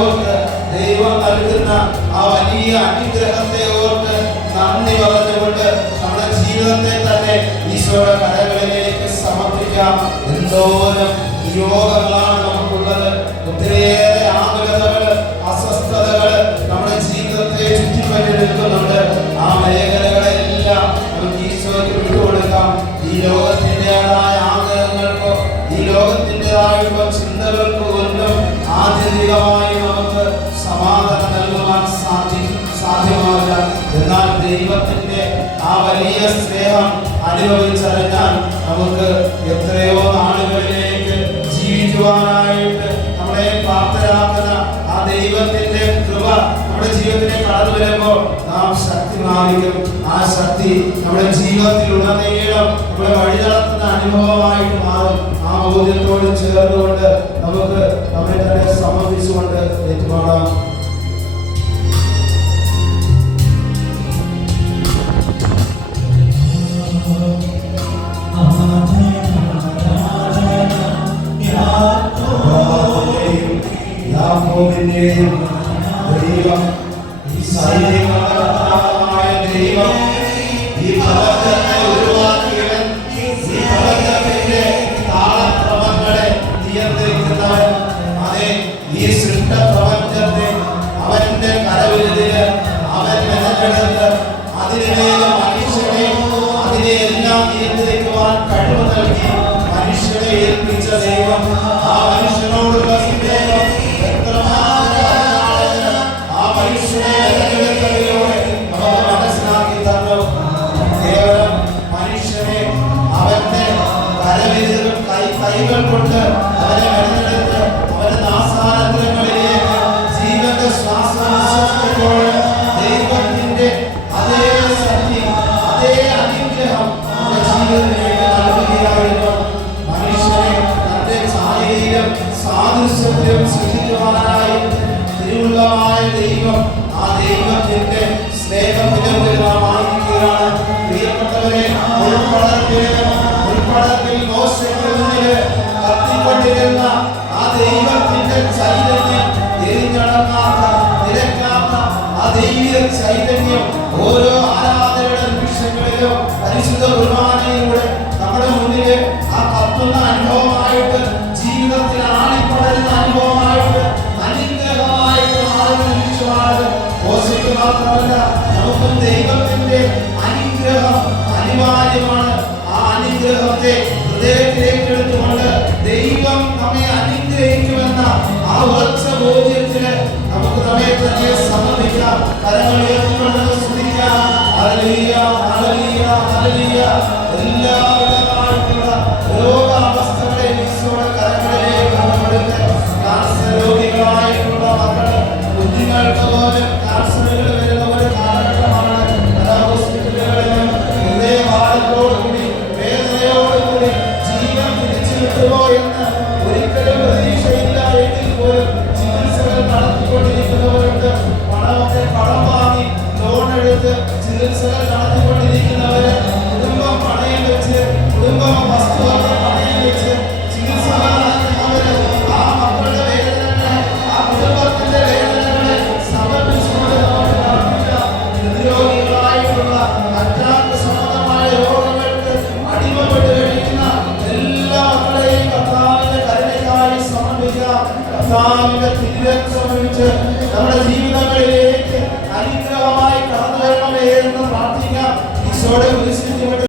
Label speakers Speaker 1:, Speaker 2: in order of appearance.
Speaker 1: ഓർത്ത് ദൈവം നൽകുന്ന ആ വലിയ അനുഗ്രഹത്തെ ഓർത്ത് നന്ദി പറഞ്ഞുകൊണ്ട് നമ്മുടെ ജീവിതത്തെ തന്നെ ഈശോയുടെ കരകളിലേക്ക് സമർപ്പിക്കാം. എന്തോരം യോഗങ്ങളാണ് നമുക്കുള്ളത്. ഒത്തിരിയേറെ ആകുലതകൾ അസ്വസ്ഥതകൾ നമ്മുടെ ജീവിതത്തെ ചുറ്റിപ്പറ്റി നിൽക്കുന്നുണ്ട് ആ മേഖലകളെല്ലാം നമുക്ക് ഈശോയ്ക്ക് വിട്ടുകൊടുക്കാം. ഈ ലോകത്തിന്റെതായ ആഗ്രഹങ്ങൾക്കോ ഈ ലോകത്തിന്റെതായുള്ള ചിന്തകൾക്കോ ഒന്നും ആത്യന്തികമായി ദൈവത്തിന്റെ ആ വലിയ സ്നേഹം അനുഭവിച്ചറിഞ്ഞാൽ നമുക്ക് എത്രയോ നാളുകളിലേക്ക് ജീവിക്കുവാനായിട്ട് നമ്മളെ പ്രാപ്തരാക്കുന്ന ആ ദൈവത്തിന്റെ കൃപ നമ്മുടെ ജീവിതത്തിലേക്ക് കടന്നു വരുമ്പോൾ നാം ശക്തി മാറിക്കും ആ ശക്തി നമ്മുടെ ജീവിതത്തിലുടനീളം നമ്മളെ വഴി നടത്തുന്ന അനുഭവമായിട്ട് മാറും. ആ ബോധ്യത്തോട് ചേർന്നുകൊണ്ട് നമുക്ക് നമ്മെ തന്നെ സമർപ്പിച്ചുകൊണ്ട് ഏറ്റുമാറാം. യാക്കോബിന്റെയും ദൈവം ഈ കർത്താവായ ദൈവം ഈ പ്രപഞ്ചത്തെ ഉരുവാക്കിയവൻ ഈ പ്രപഞ്ചത്തിന്റെ താളക്രമങ്ങളെ നിയന്ത്രിക്കുന്നവൻ അതെ ഈ സൃഷ്ട പ്രപഞ്ചത്തെ അവന്റെ കരവിരുതിൽ അവൻ മെനക്കെടുത്ത് അതിനുമേലെ മനുഷ്യനെ അതിനെ എല്ലാം നിയന്ത്രിക്കുവാൻ കഴിവ് നൽകി മനുഷ്യനെ ഏൽപ്പിച്ച ദൈവം. കൈകൾ കൊണ്ട് അവനെ മെനക്കെടുത്ത് അവന്റെ നാസാനഗ്രഹങ്ങളിലേക്ക് ജീവന്റെ ശ്വാസം വിശ്വസിക്കുമ്പോൾ ദൈവത്തിന്റെ അതേ ശക്തി അതേ അനുഗ്രഹം ജീവിതത്തിലേക്ക് നൽകുകയായിരുന്നു മനുഷ്യനെ തന്റെ ഛായയിലും സാദൃശ്യത്തിലും സൃഷ്ടിക്കുവാനായി തിരുവുള്ളമായ ദൈവം ദൈവത്തിന്റെ സ്നേഹത്തിന്റെ മുതലായിരിക്കുകയാണ് പ്രിയപ്പെട്ടവരെ ഉൾപ്പടത്തിൽ ഉൾപ്പടത്തിൽ മോശയ്ക്ക് കത്തിക്കൊണ്ടിരുന്ന ആ ദൈവത്തിന്റെ ചൈതന്യം എരിഞ്ഞടങ്ങാത്ത നിരക്കാത്ത ആ ദൈവിക ചൈതന്യം ഓരോ ഉറച്ച ബോധ്യത്തിന് നമുക്ക് നമ്മെ തന്നെ സമർപ്പിക്കാം. കരങ്ങൾ ഉയർത്തിക്കൊണ്ട് സ്തുതിക്കാം. Hallelujah hallelujah hallelujah. രോഗാവസ്ഥകളെ കർത്താവിന്റെ തിരുരക്തം നമ്മുടെ ജീവിതങ്ങളിലേക്ക്